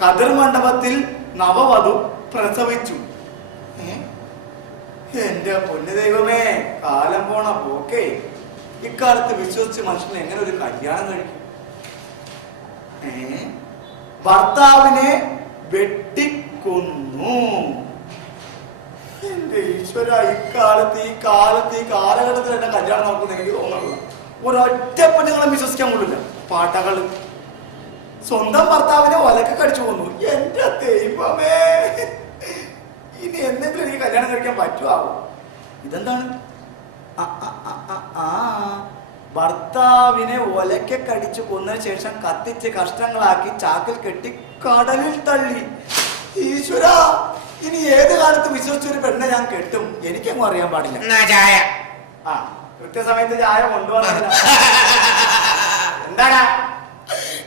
കതിർ മണ്ഡപത്തിൽ നവവധു പ്രസവിച്ചു. എന്റെ പൊന്നു ദൈവമേ, കാലം പോണ പോക്കേ. ഇക്കാലത്ത് വിശ്വസിച്ച് മനുഷ്യൻ എങ്ങനെ ഒരു കല്യാണം കഴിക്കും? ഭർത്താവിനെ വെട്ടിക്കൊന്നു. എന്റെ ഈശ്വര, ഈ കാലഘട്ടത്തിൽ എന്നെ കല്യാണം നോക്കുന്ന എനിക്ക് തോന്നുന്നില്ല. ഒരൊറ്റ പെണ്ണുങ്ങളെ വിശ്വസിക്കാൻ കൊള്ളില്ല. പാട്ടകള് സ്വന്തം ഭർത്താവിനെ ഒലക്കെ കടിച്ചു കൊന്നു. എന്റെ ദൈവമേ, ഇനി എന്തെങ്കിലും എനിക്ക് കല്യാണം കഴിക്കാൻ പറ്റുമോ? ഇതെന്താണ്? ഭർത്താവിനെ ഒലക്കെ കടിച്ചു കൊന്നതിന് ശേഷം കത്തിച്ച് കഷ്ണങ്ങളാക്കി ചാക്കിൽ കെട്ടി കടലിൽ തള്ളി. ഈശ്വര, ഇനി ഏത് കാലത്ത് വിശ്വസിച്ചൊരു പെണ്ണെ ഞാൻ കെട്ടും? എനിക്കെങ്ങും അറിയാൻ പാടില്ല. ചായ കൃത്യസമയത്ത് ചായ കൊണ്ടുവന്നില്ല. എന്താടാ?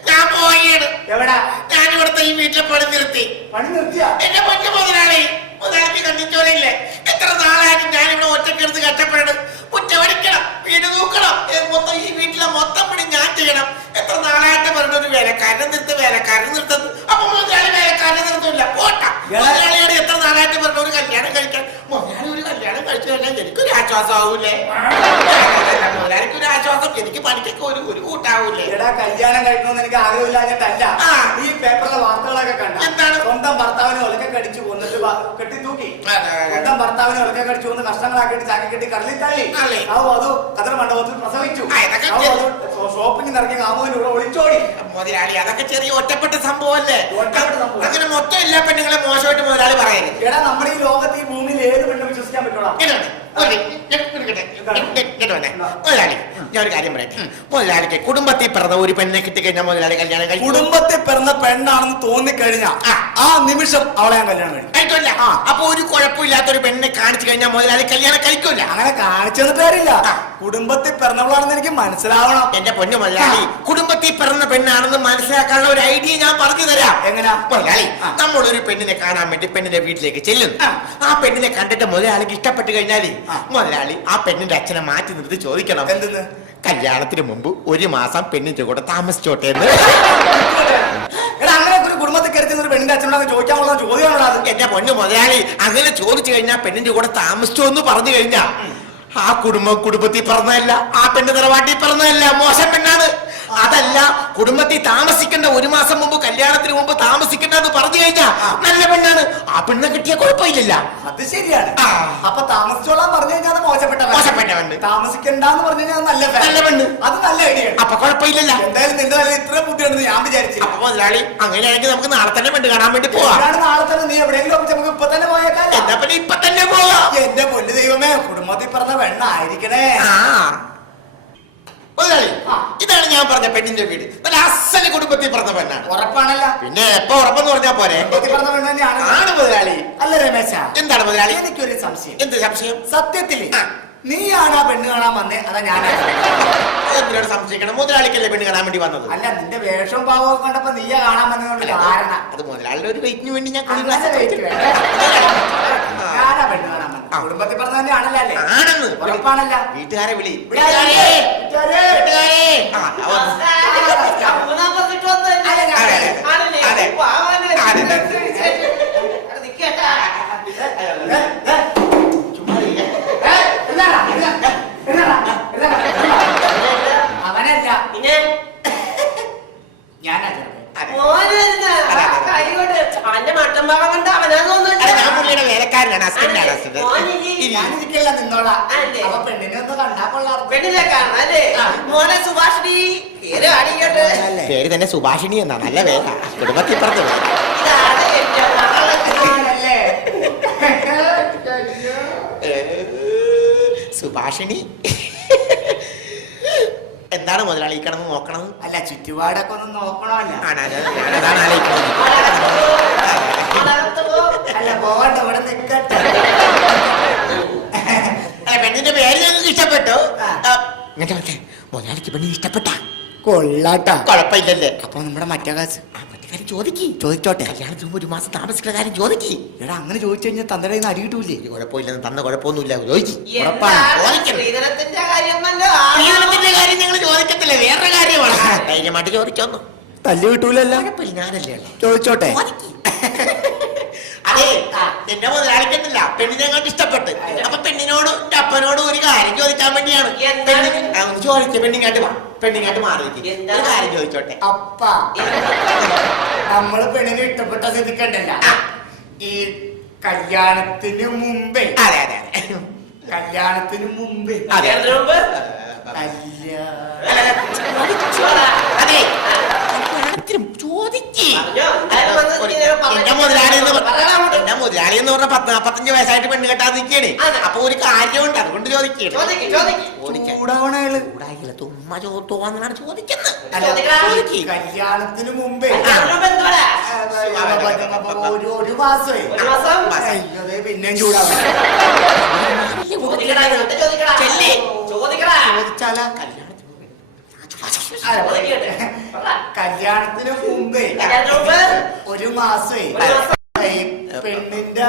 ഞാൻ പോവുകയാണ്. എവിടാ? ഞാൻ ഇവിടുത്തെ ഈ വീട്ടിലെ പണി നിർത്തി. പണി നിർത്തിയാ? എന്റെ പൊന്നു മുതലാളിക്ക് കണ്ടിച്ചോലില്ലേ? എത്ര നാളായിട്ട് ഞാനിവിടെ ഒറ്റക്കെടുത്ത് കഷ്ടപ്പെടണം. മുറ്റമടിക്കണം, വീട് തൂക്കണം, മൊത്തം ഈ വീട്ടിലെ മൊത്തം പണി ഞാൻ ചെയ്യണം. എത്ര നാളായിട്ട് പറഞ്ഞ ഒരു വേലക്കാരനെ നിർത്തുന്നു. അപ്പൊ മുതലാളി വേലക്കാരനെ നിർത്തൂല്ല. പോട്ടാ, മുതലാളിയോട് എത്ര നാളായിട്ട് പറഞ്ഞ ഒരു കല്യാണം കഴിക്കാൻ. മുതലാളി ഒരു കല്യാണം കഴിച്ചു കഴിഞ്ഞാൽ എനിക്കൊരു ആശ്വാസമാവൂലേ? മുതലാളിക്ക് ഒരു ആശ്വാസം, എനിക്ക് പണിക്കൊക്കെ ഒരു കൂട്ടാവൂലേ? എടാ, കല്യാണം കഴിക്കണമെന്ന് എനിക്ക് ആഗ്രഹമില്ലാഞ്ഞിട്ടല്ല. ഈ പേപ്പറിലെ വാർത്തകളൊക്കെ കണ്ട എന്താണ്? സ്വന്തം ഭർത്താവിനെ ഒലക്കെ കടിച്ചു കൊന്നിട്ട് കെട്ടി തൂക്കി. സ്വന്തം ഭർത്താവിനെ ഒലക്കെ കടിച്ചു കൊന്ന് കഷ്ണങ്ങളാക്കിയിട്ട് ചാക്കി കെട്ടി കടലിൽ തള്ളി. അത് കതിർ മണ്ഡപത്തിൽ പ്രസവിച്ചു. ഷോപ്പിംഗ് ഇറങ്ങിയ കാമുവിന് ഇവിടെ ഒളിച്ചോടി. മുതലാളി, അതൊക്കെ ചെറിയ ഒറ്റപ്പെട്ട സംഭവമല്ലേ? അങ്ങനെ മൊത്തം എല്ലാ പെണ്ണുങ്ങളെ മോശമായിട്ട് മുതലാളി പറയുന്നത്. എടാ, നമ്മുടെ ഈ ലോകത്ത് ഈ ഭൂമിയിൽ ഏത് പെണ്ണും വിശ്വസിക്കാൻ പറ്റൂടാ. മുതലാളി, ഞാൻ ഒരു കാര്യം പറയട്ടെ. മുതലാളിക്ക് കുടുംബത്തിൽ പിറന്ന ഒരു പെണ്ണിനെ കിട്ടിക്കഴിഞ്ഞാൽ മുതലാളി കല്യാണം കഴിക്കും. കുടുംബത്തിൽ പിറന്ന പെണ്ണാണെന്ന് തോന്നിക്കഴിഞ്ഞാൽ ആ നിമിഷം അവളെ ഞാൻ കല്യാണം കഴിക്കില്ല. അപ്പൊ ഒരു കുഴപ്പമില്ലാത്തൊരു പെണ്ണിനെ കാണിച്ചു കഴിഞ്ഞാൽ മുതലാളി കല്യാണം കഴിക്കില്ല. അങ്ങനെ കാണിച്ചെന്ന് കാര്യമില്ല. കുടുംബത്തിൽ പിറന്നവളാണെന്ന് എനിക്ക് മനസ്സിലാവണം. എന്റെ പൊന്നു മുതലാളി, കുടുംബത്തിൽ പിറന്ന പെണ്ണാണെന്ന് മനസ്സിലാക്കാനുള്ള ഒരു ഐഡിയ ഞാൻ പറഞ്ഞു തരാം. എങ്ങനെയാ? മുതലാളി, നമ്മളൊരു പെണ്ണിനെ കാണാൻ വേണ്ടി പെണ്ണിന്റെ വീട്ടിലേക്ക് ചെല്ലുന്നു. ആ പെണ്ണിനെ കണ്ടിട്ട് മുതലാളിക്ക് ഇഷ്ടപ്പെട്ട് കഴിഞ്ഞാല് മുതലാളി ആ പെണ്ണിന്റെ അച്ഛനെ മാറ്റി നിർത്തി ചോദിക്കണം, എന്തെന്ന്? കല്യാണത്തിന് മുമ്പ് ഒരു മാസം പെണ്ണിന്റെ കൂടെ താമസിച്ചോട്ടെ എന്ന്. അങ്ങനെ ഒരു കുടുംബത്തിൽ കരുതുന്ന ഒരു പെണ്ണിന്റെ അച്ഛനോട് ചോദിക്കാനുള്ള ചോദ്യമാണോ അത്? എന്റെ പൊന്നു മുതലാളി, അങ്ങനെ ചോദിച്ചു കഴിഞ്ഞാൽ പെണ്ണിന്റെ കൂടെ താമസിച്ചോ എന്ന് പറഞ്ഞു കഴിഞ്ഞാ ആ കുടുംബത്തിൽ പറഞ്ഞതല്ല, ആ പെണ്ണ് തറവാട്ടിൽ പറഞ്ഞതല്ല, മോശം പെണ്ണാണ്. അതല്ല, കുടുംബത്തിൽ താമസിക്കേണ്ട ഒരു മാസം മുമ്പ്, കല്യാണത്തിന് മുമ്പ് താമസിക്കേണ്ട എന്ന് പറഞ്ഞു കഴിഞ്ഞാ നല്ല പെണ്ണാണ്. ആ പെണ്ണെ കിട്ടിയ കുഴപ്പമില്ല. അത് ശരിയാണ്. അപ്പൊ താമസിച്ചോളാൻ പറഞ്ഞു കഴിഞ്ഞാൽ മോശപ്പെട്ട പെണ്ണ്, താമസിക്കണ്ടെന്ന് പറഞ്ഞു കഴിഞ്ഞാൽ നല്ല പെണ്ണ്. അത് നല്ല ഐഡിയ. അപ്പൊ കുഴപ്പമില്ല. എന്തായാലും നിന്റെ കാര്യം ഇത്ര ബുദ്ധിയുണ്ടെന്ന് ഞാൻ വിചാരിച്ചു. അപ്പൊ മുതലാളി, അങ്ങനെയാണെങ്കിൽ നമുക്ക് നാളെ തന്നെ പെണ്ണ് കാണാൻ വേണ്ടി പോവാം. നാളെ തന്നെ നീ എവിടെയെങ്കിലും നമുക്ക് ഇപ്പൊ തന്നെ പോയേക്കാം. എന്നാ പിന്നെ ഇപ്പൊ തന്നെ പോവാം. എന്റെ പൊന്നു ദൈവമേ, കുടുംബത്തിൽ പറഞ്ഞ പെണ്ണായിരിക്കണേ. മുതലാളി, ഇതാണ് ഞാൻ പറഞ്ഞ പെണ്ണിന്റെ വീട്. നല്ല അസല് കുടുംബത്തിൽ പറഞ്ഞ പെണ്ണാണ്. ഉറപ്പാണല്ല? പിന്നെ എപ്പോ ഉറപ്പെന്ന് പറഞ്ഞാ പോരെ? പറഞ്ഞ പെണ്ണ് തന്നെയാണ്. ആണ് മുതലാളി. അല്ല രമേശ, എന്താണ് മുതലാളി? എനിക്കൊരു സംശയം. എന്ത് സംശയം? സത്യത്തില് നീയാണ് ആ പെണ്ണ് കാണാൻ വന്നേ, അതാ ഞാനാ? എന്തിനോട് സംശയിക്കണം? മുതലാളിക്കല്ലേ പെണ്ണ് കാണാൻ വേണ്ടി വന്നത്? അല്ല, നിന്റെ വേഷം പാവമൊക്കെ കണ്ടപ്പോ നീയാ കാണാൻ വന്നതുകൊണ്ട് കാരണം അത് മുതലാളിയുടെ ഒരു വെയിറ്റിന് വേണ്ടി ഞാൻ ഞാനാ പെണ്ണ് കാണാൻ വന്നത്. കുടുംബത്തിൽ പറഞ്ഞ തന്നെയാണല്ലോ അല്ലേ? ആണെന്ന് ഉറപ്പാണല്ല? വീട്ടുകാരെ വിളി. അവനല്ല, ഞാനാ. ഞാനിരിക്കല്ല, നിന്നോളാം. അപ്പൊ പെണ്ണിനെ ഒന്ന് കണ്ടാ കൊള്ളാം. പെണ്ണിനെ കാണാം അല്ലേ? മോനെ സുഭാഷിണി, പേര് തന്നെ സുഭാഷിണി എന്നാ. നല്ല പേരാ. കുടുംബത്തിൽ പറഞ്ഞു സുഭാഷിണി. എന്താണ് മുതലാളി കിടന്ന് നോക്കണത്? അല്ല, ചുറ്റുപാടൊക്കെ ഒന്ന് നോക്കണമല്ലോ. ഞാനതാണ് ആലോചിക്കുന്നത്. അല്ല, പോകണ്ട, ഇവിടെ നിൽക്കട്ടെ. പെണ്ണിന്റെ പേര് ഞങ്ങൾക്ക് ഇഷ്ടപ്പെട്ടു. മുതലാളിക്ക് പെണ്ണിന് ഇഷ്ടപ്പെട്ട കൊള്ളാട്ടാ. കുഴപ്പമില്ലല്ലേ? അപ്പൊ നമ്മുടെ മറ്റേ കാശ് ചോദിച്ചോട്ടെ. കല്യാണത്തിന് മുമ്പ് ഒരു മാസം താമസിക്കുന്ന കാര്യം ചോദിക്ക്. എടാ, അങ്ങനെ ചോദിച്ചു കഴിഞ്ഞാൽ തന്റെ അടി കിട്ടൂലേ? കുഴപ്പമില്ലെന്ന് തന്ന കുഴപ്പമൊന്നുമില്ല. ചോദിക്കും. സ്ത്രീധനത്തിന്റെ കാര്യം ഞങ്ങൾ ചോദിക്കത്തില്ല, വേറെ കാര്യമാണ്. ധൈര്യമായിട്ട് ചോദിച്ചോന്നു. തല്ലി കിട്ടൂലല്ലോ. കുഴപ്പമില്ല, ഞാനല്ലേ ഉള്ളെ. ചോദിച്ചോട്ടെ. അതെ, എന്റെ മുതലാളിക്കുന്നില്ല പെണ്ണിനെ കണ്ട് ഇഷ്ടപ്പെട്ട്. അപ്പൊ പെണ്ണിനോട് എന്റെ അപ്പനോട് ഒരു കാര്യം ചോദിക്കാൻ വേണ്ടിയാണ്. ചോദിച്ച പെണ്ണിങ്ങാട്ട് മാറി ഒരു കാര്യം ചോദിച്ചോട്ടെ. അപ്പ നമ്മള് പെണ്ണിനെ ഇഷ്ടപ്പെട്ട സ്ഥിതിക്കണ്ടല്ല, ഈ കല്യാണത്തിന് മുമ്പേ. അതെ അതെ അതെ, കല്യാണത്തിന് മുമ്പേ അതെ അതിനു മുമ്പ് അതെ ചോദിക്കേ. പറഞ്ഞോ. അയാൾ വന്നത് ഇങ്ങനെ എന്റെ മുതലാളി എന്ന് പറഞ്ഞ 45 വയസ്സായിട്ട് പെണ്ണ് കെട്ടാൻ നിൽക്കണേ. അപ്പൊ ഒരു കാര്യമുണ്ട്, അതുകൊണ്ട് ചോദിക്കേ. ചൂടാവണേള് തുമ്മ തോന്നാണ് ചോദിക്കുന്നത്. കല്യാണത്തിന് മുമ്പേ എന്തുവാടാ? ഒരു മാസമേ. ഒരു മാസം? പിന്നെയും ചൂടാവണം. ചോദിക്കടാ, ഇങ്ങോട്ട് ചോദിക്കടാ. ചെല്ലി. ചോദിക്കടാ. ചോദിച്ചാലാ കല്യാണത്തിന് മുമ്പേ കല്യാണത്തിന് മുമ്പ് ഒരു മാസമേ ഒരു മാസം. പെണ്ണിന്റെ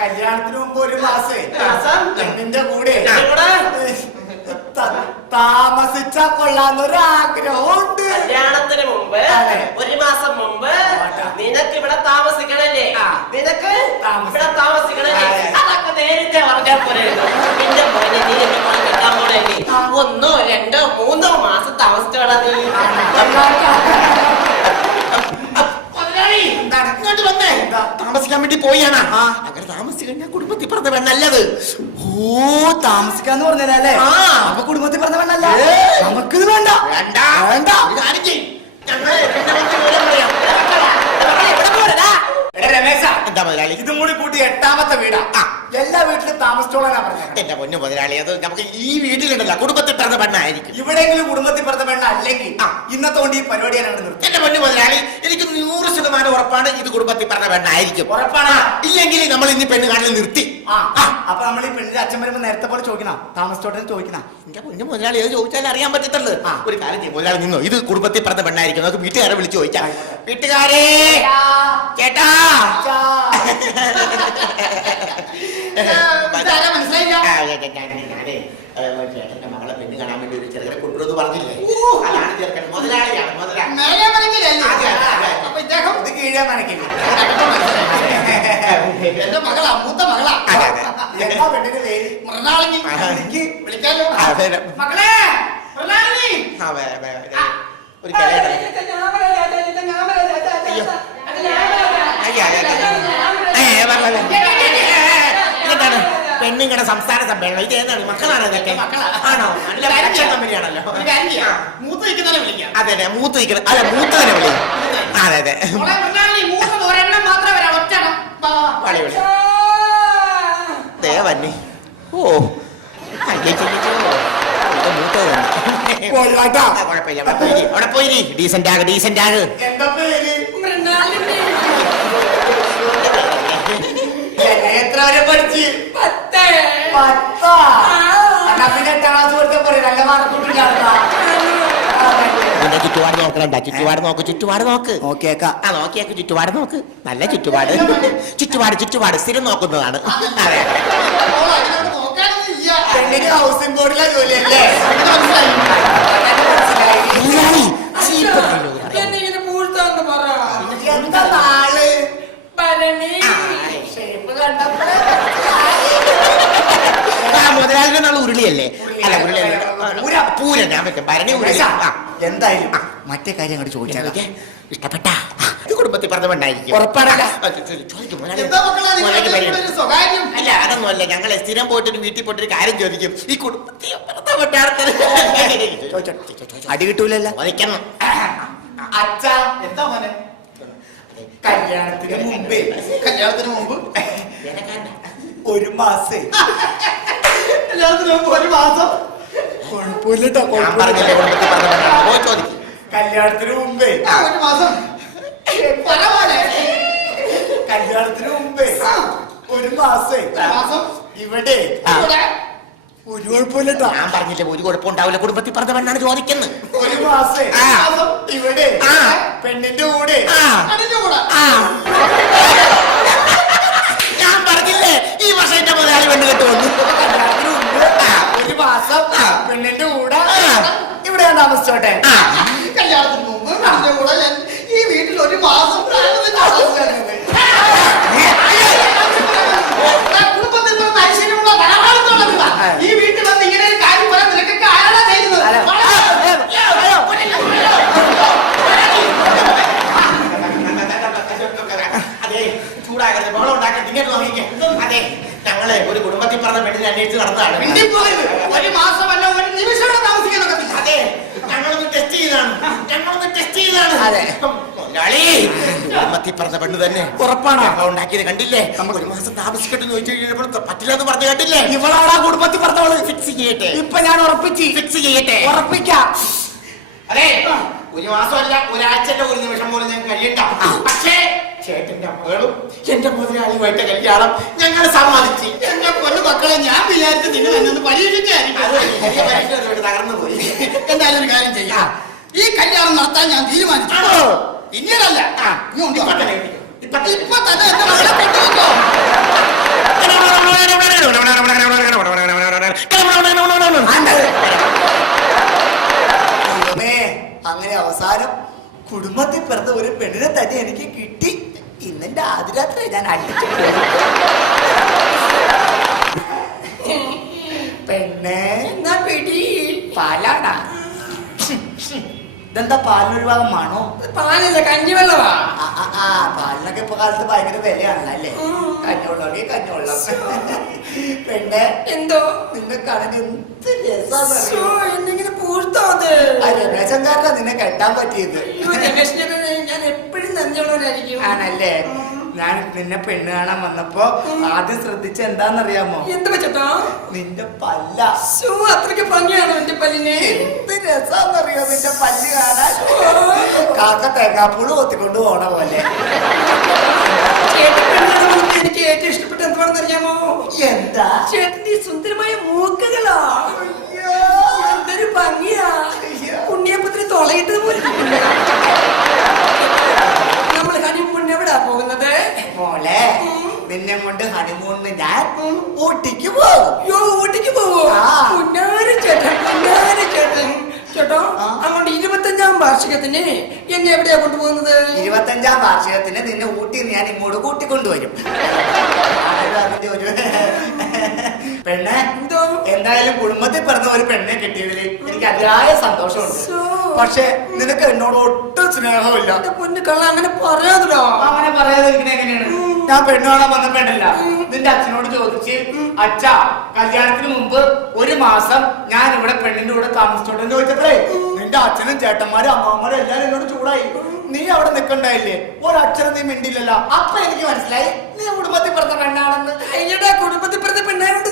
കല്യാണത്തിന് മുമ്പ് ഒരു മാസമേ പെണ്ണിന്റെ കൂടെ താമസിച്ചാ കൊള്ളാന്നൊരാഗ്രഹമുണ്ട്. കല്യാണത്തിന് മുമ്പ് ഒരു മാസം മുമ്പ് നിനക്ക് ഇവിടെ താമസിക്കണല്ലേ? നിനക്ക് ഇവിടെ താമസിക്കണല്ലേ? അതൊക്കെ നേരത്തെ പറഞ്ഞാൽ പോലെ. പിന്നെ മോനെ നീ എന്നെ കിട്ടാൻ പോണെങ്കിൽ 1, 2, 3 മാസം താമസിച്ചോളാ നീ. ഇങ്ങോട്ട് വന്നേ. താമസിക്കാൻ വേണ്ടി പോയാണ്. അങ്ങനെ താമസിച്ചു കഴിഞ്ഞാൽ കുടുംബത്തിൽ പറഞ്ഞ പെണ്ണല്ലത്. ഓ, താമസിക്കാന്ന് പറഞ്ഞല്ലേ? അപ്പൊ കുടുംബത്തിൽ പറഞ്ഞ പെണ്ണല്ല. നമുക്കിത് വേണ്ട. വേണ്ട. എന്താ മുതലാളി, ഇതും കൂടി കൂട്ടി 8ാമത്തെ വീടാ. എല്ലാ വീട്ടിലും താമസിച്ചോളാനാ പറഞ്ഞത്. എന്റെ പൊന്നു മുതലാളി, അത് നമുക്ക് ഈ വീട്ടിലുണ്ടല്ലോ കുടുംബത്തിൽ പറഞ്ഞ പെണ്ണായിരിക്കും. ഇവിടെയെങ്കിലും കുടുംബത്തിൽ പറഞ്ഞ പെണ്ണ അല്ലെങ്കിൽ ഇന്നത്തെ കൊണ്ട് ഈ പരിപാടി ഞാൻ നിർത്തി. എന്റെ പൊന്നു മുതലാളി, എനിക്ക് 100% ഉറപ്പാണ് ഇത് കുടുംബത്തിൽ പറഞ്ഞ പെണ്ണായിരിക്കും. ഉറപ്പാണ്. ഇല്ലെങ്കിൽ നമ്മൾ ഇനി പെണ്ണ് കാണൽ നിർത്തി. അപ്പൊ നമ്മൾ ഈ പെണ്ണിന്റെ അച്ഛൻ വരുമ്പോ നേരത്തെ പോലെ ചോദിക്കണം, താമസിച്ചോട്ടെ ചോദിക്കണം. എന്റെ പൊന്നു മുതലാളി, അത് ചോദിച്ചാൽ അറിയാൻ പറ്റത്തുള്ളൂ. ഒരു കാര്യം ചെയ്യും മുതലാളി, നിന്നോ, ഇത് കുടുംബത്തിൽ പറഞ്ഞ പെണ്ണായിരിക്കും. നമുക്ക് വീട്ടുകാരെ വിളിച്ചു ചോദിക്കാം. വീട്ടുകാരെ, ചേട്ടാ, ചേട്ടന്റെ മകളെ പെണ്ണ് കാണാൻ വേണ്ടി ഒരു ചെറുക്കനെ കൊണ്ടുവന്ന് പറഞ്ഞില്ലേ? അതാണ് ചെറുക്കൻ. മുതലാളിയാണ്. ഇത് കീഴാൻ മനക്കില്ല. എന്റെ മകളാ, മൂത്ത മകളാ. എന്താ പെണ്ണിന്റെ പേര്? മൃണാളിനി. വിളിക്കാലോ മകളെ. മൃണാളിനി. ഒരു കലയുടെ എന്താണ് പെണ്ണിങ്ങടെ സംസ്ഥാന സമ്മേളനം? ഇത് ഏതാണ്? മക്കളാണ് ഇതൊക്കെ? ആണോ? നല്ല പരീക്ഷ കമ്പനിയാണല്ലോ. മൂത്ത് നിൽക്കുന്നവരെ വിളിക്കാം. അതെ അതെ, മൂത്ത് നിൽക്കണം. അല്ല, മൂത്തതിനെ വിളി. അതെ അതെ, മൂത്തത് ഒരെണ്ണം മാത്രമേ വരാം. ഒറ്റണം. വളി വിളി. ദേവന്നി. ഓ, കുഴപ്പമില്ല. അവിടെ പോയി ഡീസന്റ് ആക്. എന്താ പേര്? എത്ര വരെ പഠിച്ച്? 10. പിന്നെ 8ാം ക്ലാസ് കൊടുക്കാൻ പറയും. നല്ല മാർക്കൂട്ടില്ല. ചുറ്റുപാട് നോക്കണ്ട. ചുറ്റുപാട് നോക്ക്. നോക്കിയേക്കാം. നോക്കിയേക്ക്. ചുറ്റുപാട് നോക്ക്. നല്ല ചുറ്റുപാട് സ്ഥിരം നോക്കുന്നതാണ്. അതെ, പെണ്ണിന് ഹൗസിംഗ് ബോർഡിലെ ജോലിയല്ലേ? എന്താ നാള് ഷേപ്പ് കണ്ടപ്പോഴേ മുതലാളിയുടെ നാള് ഉരുളിയല്ലേ? അല്ല, പൂരം. ഞാൻ പറ്റും ഭരണി ഉരുളി. എന്തായാലും മറ്റേ കാര്യം അങ്ങോട്ട് ചോദിച്ചാൽ ഇഷ്ടപ്പെട്ട കുടുംബത്തിൽ പറഞ്ഞ പെണ്ണായിരിക്കും. ഉറപ്പാണല്ല? അല്ല, അതൊന്നുമല്ല. ഞങ്ങൾ സ്ഥിരം പോയിട്ടൊരു വീട്ടിൽ പോയിട്ടൊരു കാര്യം ചോദിക്കും. ഈ കുടുംബത്തിൽ അടി കിട്ടൂലല്ലോ. വധിക്കണം. അച്ഛാ, എന്താ മോനെ? കല്യാണത്തിന് മുമ്പ് ഒരു മാസം. കല്യാണത്തിന് മുമ്പ് ഒരു മാസം കുഴപ്പമില്ലട്ടോ. കല്യാണത്തിന് മുമ്പേ ഒരു മാസം. കല്യാണത്തിന് മുമ്പേ ഒരു മാസം ഇവിടെ ഒരു കുഴപ്പമില്ലട്ടോ. ഞാൻ പറഞ്ഞില്ലേ, ഒരു കുഴപ്പമുണ്ടാവില്ല. കുടുംബത്തിൽ പറഞ്ഞ പെണ്ണാണ് ചോദിക്കുന്നത്. ഒരു മാസം ഇവിടെ പെണ്ണിന്റെ കൂടെ. ഞാൻ പറഞ്ഞില്ലേ, ഈ വർഷം എന്റെ മുതലാളി പെണ്ണ് കെട്ടുവന്നു. കല്യാണത്തിന് മുമ്പ് താമസിച്ചോട്ടെ. കല്യാണത്തിന് മുമ്പ് ഇതിന്റെ കൂടെ ഞാൻ ഈ വീട്ടിൽ ഒരു മാസം കുടുംബത്തിൽ നിന്ന് ഐശ്വര്യമുള്ള ധാരാളത്തോളം വീടാ. ഈ വീട്ടിൽ വന്ന് ഇങ്ങനെ ഒരു കാര്യം പറയാൻ നിനക്ക് ആരാണ് ചെയ്യുന്നത്? അതെ, ചൂടാകരുത്, ബഹളം ഉണ്ടാക്കരുത്, ഇങ്ങോട്ട് നോക്കിക്കേ. അതെ, ഞങ്ങളെ ഒരു കുടുംബത്തിൽ പറഞ്ഞ പെണ്ണിനെ അന്വേഷിച്ച് നടന്നതാണ്. മിണ്ടിപ്പോകരുത്. ഒരു മാസമല്ല, ഒരു നിമിഷം താമസിക്കാനൊക്കെ. അതെ, ഞങ്ങളൊന്ന് ടെസ്റ്റ് ചെയ്താണ്. അതെ. മുതലാളി, കുടുംബത്തിൽ പറഞ്ഞ പെണ്ണ് തന്നെ ഉറപ്പാണോ? ബഹളം ഉണ്ടാക്കിയത് കണ്ടില്ലേ? ഒരു മാസം താമസിക്കട്ടെന്ന് ചോദിച്ചു കഴിഞ്ഞപ്പോൾ പറ്റില്ലെന്ന് പറഞ്ഞു കേട്ടില്ലേ? ഇവളാടാ കുടുംബത്തിൽ പറഞ്ഞവള്. ഫിക്സ് ചെയ്യട്ടെ, ഇപ്പൊ ഞാൻ ഫിക്സ് ചെയ്യട്ടെ. ഉറപ്പിക്കാം. അതെ, ഒരു മാസമല്ല, ഒരാഴ്ചന്റെ ഒരു നിമിഷം പോലും ഞാൻ കഴിയണ്ട. പക്ഷേ ചേട്ടന്റെ മകളും എന്റെ മുതലാളിയുമായിട്ട് കല്യാണം ഞങ്ങൾ സമ്മതിച്ചു. എന്റെ പൊന്നു മക്കളെ, ഞാൻ വിചാരിച്ചു നിങ്ങൾ എന്നെ ഒന്ന് പരീക്ഷിച്ചായിരിക്കും. തകർന്നു പോയി. എന്തായാലും ഒരു കാര്യം ചെയ്യാം, ഈ കല്യാണം നടത്താൻ ഞാൻ തീരുമാനിച്ചു. പിന്നീടല്ല, ഇപ്പൊ തന്നെ എന്റെ മകളെ കൊണ്ടുവന്നോ. അങ്ങനെ അവസാനം കുടുംബത്തിൽ പിറന്ന ഒരു പെണ്ണിനെ തന്നെ എനിക്ക് കിട്ടി. ഇന്നെന്റെ ആദ്യരാത്രി ഞാൻ അടിച്ചു. പെണ്ണെ എന്നാ പിടി. പാലാടാ. ഇതെന്താ പാലിനൊരു ഭാഗമാണോ? പാലില്ല, കഞ്ഞിവെള്ളവാ. പാലിനൊക്കെ ഇപ്പൊ കാലത്ത് ഭയങ്കര വിലയാണല്ലോ അല്ലേ? കഞ്ഞുള്ളവർക്ക് കഞ്ഞുള്ള. പെണ്ണെ എന്തോ നിന്നെ കാണാൻ എന്ത് രസാന്ന് എന്തെങ്കിലും പൂർത്തത്. രമേശൻകാരനാ നിന്നെ കെട്ടാൻ പറ്റിയത്. ഞാൻ എപ്പോഴും നന്ദിയുള്ളവരായിരിക്കും. ആണല്ലേ? ഞാൻ നിന്നെ പെണ്ണ് കാണാൻ വന്നപ്പോ ആദ്യം ശ്രദ്ധിച്ച എന്താന്നറിയാമോ? എന്ത് വെച്ചോ? നിന്റെ പല്ല. അത്രയ്ക്ക് ഭംഗിയാണോ എന്റെ പല്ലിനെ? എന്ത് രസാന്നറിയോ നിന്റെ പല്ല് കാണാൻ? കാക്ക തേങ്ങാപ്പൂള് കൊത്തിക്കൊണ്ട് പോണ പോലെ. എനിക്ക് ഏറ്റവും ഇഷ്ടപ്പെട്ട എന്താണെന്ന് അറിയാമോ? എന്താ? ചേട്ടന്റെ സുന്ദരമായ മൂക്കുകളാ. എന്തൊരു ഭംഗിയാ. ഉണ്ണിയപ്പത്തിന് തുളയിട്ടത് പോലെ. നമ്മൾ ഹണിമൂൺ എവിടാ പോകുന്നത്? മോളെ, നിന്നെ കൊണ്ട് ഹണിമൂണിന് ഞാൻ ഊട്ടിക്ക് പോകും. ഊട്ടിക്ക് പോവോ? ചേട്ടോ, അങ്ങോട്ട് 25ാം വാർഷികത്തിന് എന്നെ എവിടെയാ കൊണ്ടുപോകുന്നത്? 25ാം വാർഷികത്തിന് നിന്നെ ഊട്ടി ഞാൻ ഇങ്ങോട്ട് കൂട്ടിക്കൊണ്ടുവരും. അതിന്റെ ഒരു പെണ്ണെ, എന്തായാലും കുടുംബത്തിൽ പിറന്ന ഒരു പെണ്ണെ കിട്ടിയതില് എനിക്ക് അതിയായ സന്തോഷമുണ്ട്. പക്ഷെ നിനക്ക് എന്നോട് ഒട്ടും സ്നേഹമില്ല. അങ്ങനെ പറയാതോ. അങ്ങനെ പറയാതിരിക്കണ എങ്ങനെയാണ്? ഞാൻ പെണ്ണ് കാണാൻ വന്ന പെണ്ണല്ല. നിന്റെ അച്ഛനോട് ചോദിച്ച്, അച്ഛാ കല്യാണത്തിന് മുമ്പ് ഒരു മാസം ഞാൻ ഇവിടെ പെണ്ണിന്റെ കൂടെ താമസിച്ചോട്ടെന്ന് ചോദിച്ചപ്പോഴേ നിന്റെ അച്ഛനും ചേട്ടന്മാരും അമ്മമാരും എല്ലാരും എന്നോട് ചൂടായി. നീ അവിടെ നിൽക്കണ്ടായില്ലേ? ഒരക്ഷരം നീ മിണ്ടില്ലല്ലോ. അപ്പൊ എനിക്ക് മനസ്സിലായി നീ കുടുംബത്തിൽ പിറന്ന പെണ്ണാണെന്ന്. കുടുംബത്തിൽ പിറന്ന പെണ്ണായോണ്ട്